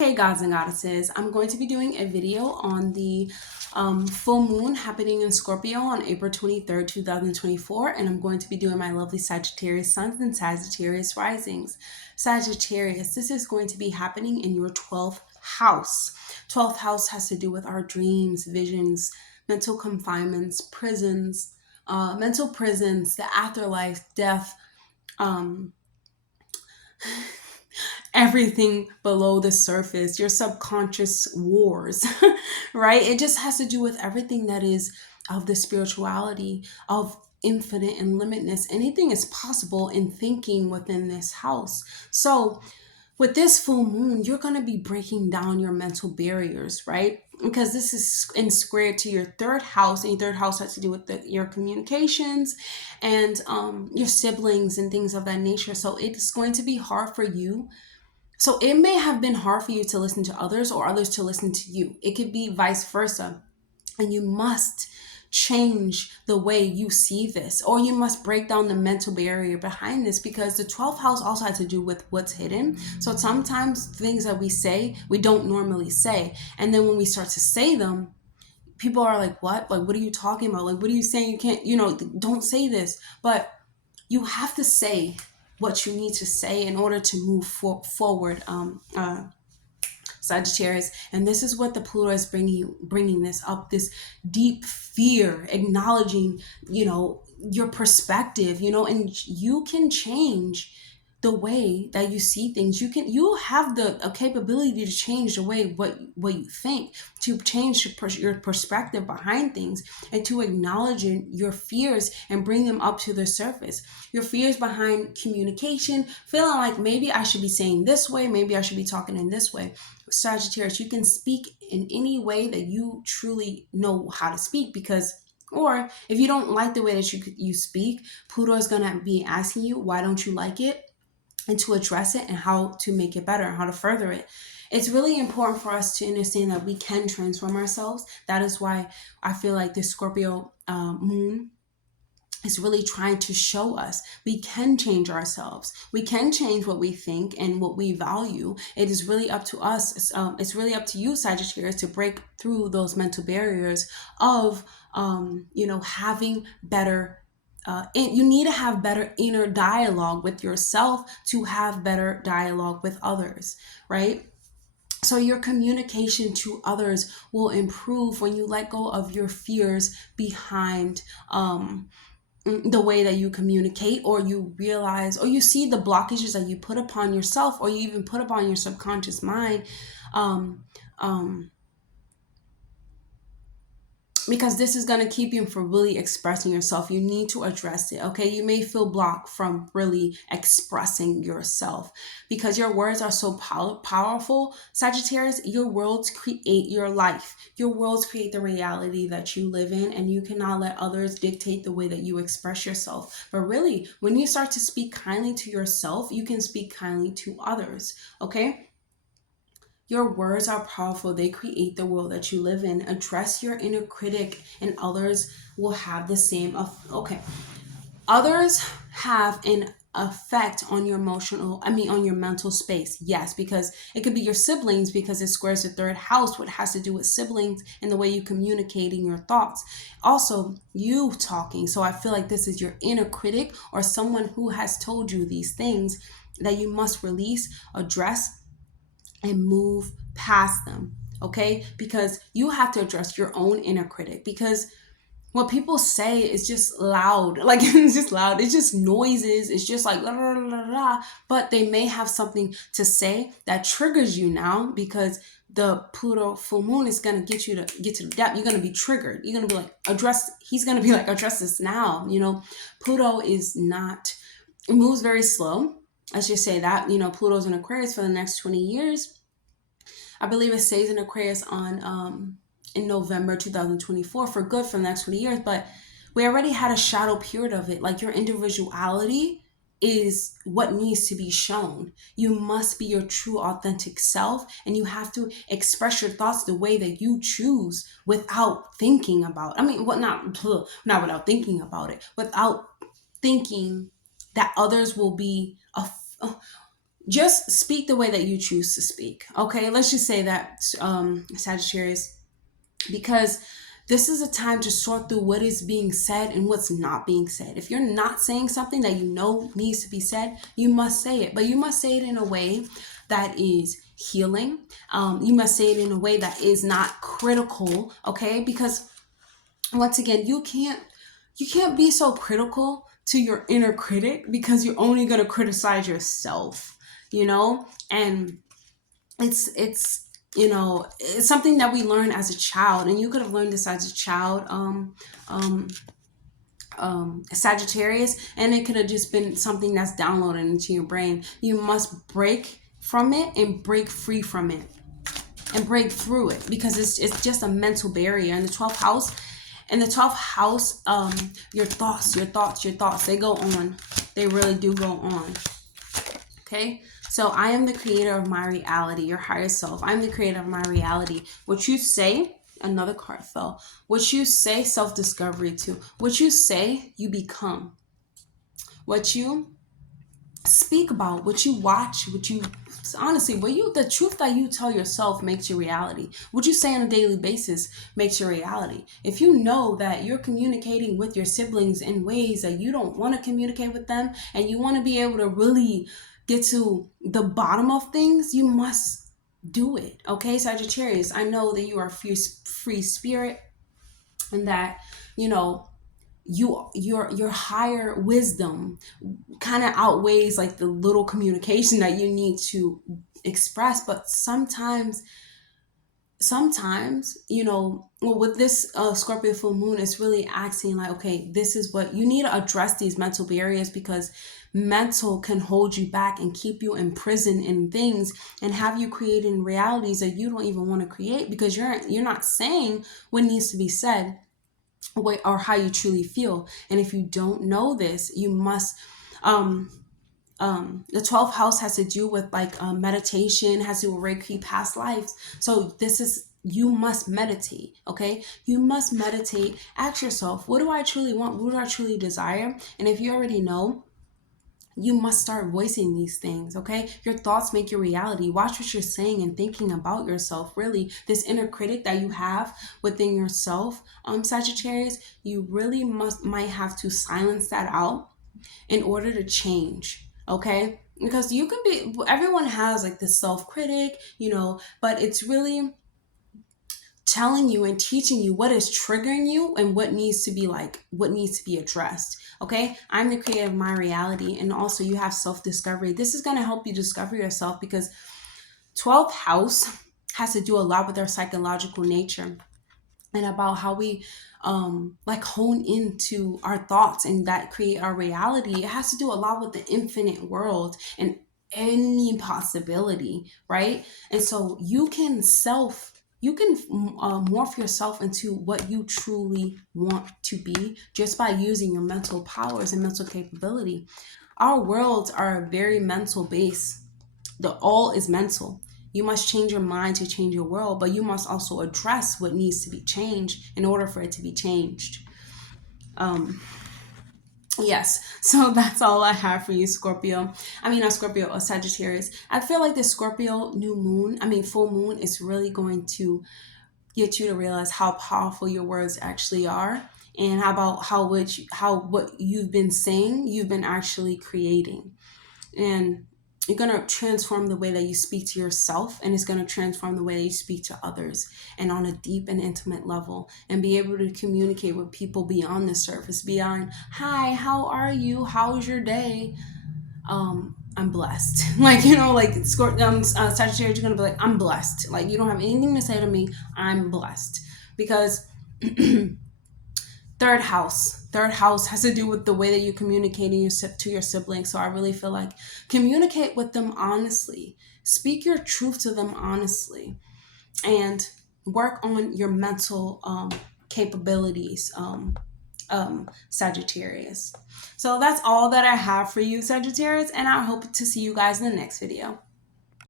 Hey gods and goddesses, I'm going to be doing a video on the full moon happening in Scorpio on April 23rd, 2024, and I'm going to be doing my lovely Sagittarius suns and Sagittarius risings. Sagittarius, this is going to be happening in your 12th house. 12th house has to do with our dreams, visions, mental confinements, prisons, mental prisons, the afterlife, death, um, everything below the surface, your subconscious wars, right? It just has to do with everything that is of the spirituality, of infinite and limitless. Anything is possible in thinking within this house. So, with this full moon, you're going to be breaking down your mental barriers, right? Because this is in square to your third house, and your third house has to do with your communications and your siblings and things of that nature. So it's going to be hard for you. So it may have been hard for you to listen to others or others to listen to you. It could be vice versa. And you must change the way you see this, or you must break down the mental barrier behind this, because the 12th house also has to do with what's hidden. So sometimes things that we say, we don't normally say. And then when we start to say them, people are like, what? Like, what are you talking about? Like, what are you saying? You can't, don't say this. But you have to say what you need to say in order to move forward, Sagittarius. And this is what the Pluto is bringing this up, this deep fear, acknowledging, your perspective, and you can change the way that you see things. You have the a capability to change the way what you think, to change your perspective behind things, and to acknowledge your fears and bring them up to the surface. Your fears behind communication, feeling like maybe I should be saying this way, maybe I should be talking in this way. Sagittarius, you can speak in any way that you truly know how to speak, because or if you don't like the way that you speak, Pluto is going to be asking you, why don't you like it? And to address it and how to make it better and how to further it. It's really important for us to understand that we can transform ourselves. That is why I feel like this Scorpio moon is really trying to show us we can change ourselves. We can change what we think and what we value. It is really up to us. It's really up to you, Sagittarius, to break through those mental barriers of, having better you need to have better inner dialogue with yourself to have better dialogue with others, right? So your communication to others will improve when you let go of your fears behind the way that you communicate, or you realize, or you see the blockages that you put upon yourself, or you even put upon your subconscious mind. Um, um, because this is going to keep you from really expressing yourself. You need to address it. Okay, you may feel blocked from really expressing yourself because your words are so powerful, Sagittarius. Your words create your life. Your words create the reality that you live in, and you cannot let others dictate the way that you express yourself. But really, when you start to speak kindly to yourself, you can speak kindly to others. Okay, your words are powerful. They create the world that you live in. Address your inner critic, and others will have the same. Okay. Others have an effect on your on your mental space. Yes, because it could be your siblings, because it squares the third house, what has to do with siblings and the way you communicating your thoughts. Also, you talking. So I feel like this is your inner critic, or someone who has told you these things that you must release, address, and move past them. Okay, because you have to address your own inner critic, because what people say is just loud. Like, it's just loud, it's just noises, it's just like la, la, la, la. But they may have something to say that triggers you now, because the Pluto full moon is going to get you to get to the depth. You're going to be triggered. You're going to be like, he's going to be like, address this now. Pluto is not, it moves very slow. Let's just say that. Pluto's in Aquarius for the next 20 years. I believe it stays in Aquarius on in November 2024 for good for the next 20 years. But we already had a shadow period of it. Like, your individuality is what needs to be shown. You must be your true authentic self, and you have to express your thoughts the way that you choose, without thinking about, not without thinking about it, without thinking that others will be just speak the way that you choose to speak. Okay, let's just say that, Sagittarius, because this is a time to sort through what is being said and what's not being said. If you're not saying something that you know needs to be said, you must say it, but you must say it in a way that is healing. You must say it in a way that is not critical, okay? Because once again, you can't be so critical to your inner critic, because you're only going to criticize yourself, and it's something that we learn as a child, and you could have learned this as a child, um Sagittarius, and it could have just been something that's downloaded into your brain. You must break from it and break free from it and break through it, because it's just a mental barrier. In the 12th house, your thoughts, they go on. They really do go on. Okay, so I am the creator of my reality, your higher self. I'm the creator of my reality. What you say, another card fell. What you say, self-discovery too. What you say, you become. What you speak about, what you watch, the truth that you tell yourself makes your reality. What you say on a daily basis makes your reality. If you know that you're communicating with your siblings in ways that you don't want to communicate with them, and you want to be able to really get to the bottom of things, you must do it. Okay, Sagittarius, I know that you are a free spirit, and that your higher wisdom kind of outweighs like the little communication that you need to express. But sometimes, with this Scorpio full moon, it's really asking like, okay, this is what you need to address, these mental barriers, because mental can hold you back and keep you imprisoned in things, and have you creating realities that you don't even want to create, because you're not saying what needs to be said, or how you truly feel. And if you don't know this, you must the 12th house has to do with like meditation, has to do with Reiki, past lives. So you must meditate. Okay, you must meditate. Ask yourself, what do I truly want? What do I truly desire? And if you already know, you must start voicing these things. Okay, your thoughts make your reality. Watch what you're saying and thinking about yourself. Really, this inner critic that you have within yourself, Sagittarius, you really might have to silence that out in order to change. Okay, because everyone has like this self-critic, but it's really telling you and teaching you what is triggering you and what needs to be addressed. Okay, I'm the creator of my reality, and also you have self-discovery. This is going to help you discover yourself, because 12th house has to do a lot with our psychological nature, and about how we like hone into our thoughts and that create our reality. It has to do a lot with the infinite world and any possibility, right? And so you can morph yourself into what you truly want to be, just by using your mental powers and mental capability. Our worlds are very mental based. The all is mental. You must change your mind to change your world, but you must also address what needs to be changed in order for it to be changed. Yes, so that's all I have for you, Scorpio. Not Scorpio, or Sagittarius. I feel like this Scorpio full moon is really going to get you to realize how powerful your words actually are, and how what you've been saying, you've been actually creating. And you're going to transform the way that you speak to yourself, and it's going to transform the way that you speak to others, and on a deep and intimate level, and be able to communicate with people beyond the surface, beyond, hi, how are you? How's your day? I'm blessed. Sagittarius, you're going to be like, I'm blessed. Like, you don't have anything to say to me. I'm blessed. Because third house has to do with the way that you're communicating to your siblings. So I really feel like communicate with them honestly, speak your truth to them honestly, and work on your mental capabilities, Sagittarius. So that's all that I have for you, Sagittarius, and I hope to see you guys in the next video.